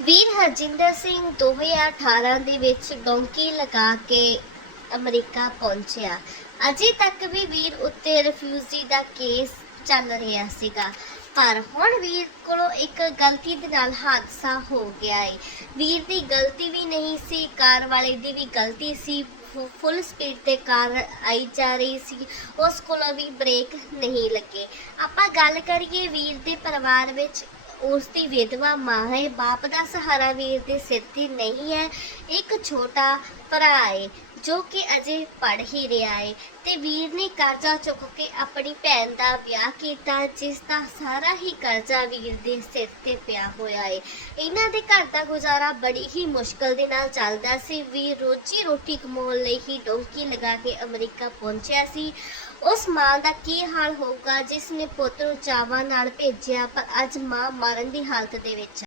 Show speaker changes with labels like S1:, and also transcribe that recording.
S1: ਵੀਰ ਹਰਜਿੰਦਰ ਸਿੰਘ 2018 ਦੇ ਵਿੱਚ ਡੋਂਕੀ ਲਗਾ ਕੇ ਅਮਰੀਕਾ ਪਹੁੰਚਿਆ। ਅਜੇ ਤੱਕ ਵੀ ਵੀਰ ਉੱਤੇ ਰਿਫਿਊਜੀ ਦਾ ਕੇਸ ਚੱਲ ਰਿਹਾ ਸੀਗਾ। ਪਰ ਹੁਣ ਵੀਰ ਕੋਲੋਂ ਇੱਕ ਗਲਤੀ ਦੇ ਨਾਲ ਹਾਦਸਾ ਹੋ ਗਿਆ ਏ। ਵੀਰ ਦੀ ਗਲਤੀ ਵੀ ਨਹੀਂ ਸੀ, ਕਾਰ ਵਾਲੇ ਦੀ ਵੀ ਗਲਤੀ ਸੀ। ਫੁੱਲ ਸਪੀਡ ਤੇ ਕਾਰ ਆਈ ਜਾ ਰਹੀ ਸੀ। ਉਸ ਕੋਲੋਂ ਵੀ ਬ੍ਰੇਕ ਨਹੀਂ ਲੱਗੇ। ਆਪਾਂ ਗੱਲ ਕਰੀਏ ਵੀਰ ਦੇ ਪਰਿਵਾਰ ਵਿੱਚ ਉਸ ਦੀ ਵਿਧਵਾ ਮਾਂ ਹੈ। ਬਾਪ ਦਾ ਸਹਾਰਾ ਵੀਰ ਦੇ ਸਿਰ ਤੇ ਨਹੀਂ ਹੈ। ਇੱਕ ਛੋਟਾ ਭਰਾ ਹੈ। ਜੋ ਕਿ ਅਜੇ ਪੜ ਹੀ ਰਿਹਾ ਏ ਤੇ ਵੀਰ ਨੇ ਕਰਜ਼ਾ ਚੁੱਕ ਕੇ ਆਪਣੀ ਭੈਣ ਦਾ ਵਿਆਹ ਕੀਤਾ, ਜਿਸ ਦਾ ਸਾਰਾ ਹੀ ਕਰਜ਼ਾ ਵੀਰ ਦੇ ਸਿਰ ਤੇ ਪਿਆ ਹੋਇਆ ਹੈ। ਇਹਨਾਂ ਦੇ ਘਰ ਦਾ ਗੁਜ਼ਾਰਾ ਬੜੀ ਹੀ ਮੁਸ਼ਕਲ ਦੇ ਨਾਲ ਚੱਲਦਾ ਸੀ। ਵੀਰ ਰੋਜੀ ਰੋਟੀ ਕਮਾਉਣ ਲਈ ਹੀ ਡੋਂਕੀ ਲਗਾ ਕੇ ਅਮਰੀਕਾ ਪਹੁੰਚਿਆ ਸੀ। ਉਸ ਮਾਂ ਦਾ ਕੀ ਹਾਲ ਹੋਊਗਾ, ਜਿਸ ਨੇ ਪੁੱਤ ਨੂੰ ਚਾਵਾਂ ਨਾਲ ਭੇਜਿਆ, ਪਰ ਅੱਜ ਮਾਂ ਮਰਨ ਦੀ ਹਾਲਤ ਦੇ ਵਿੱਚ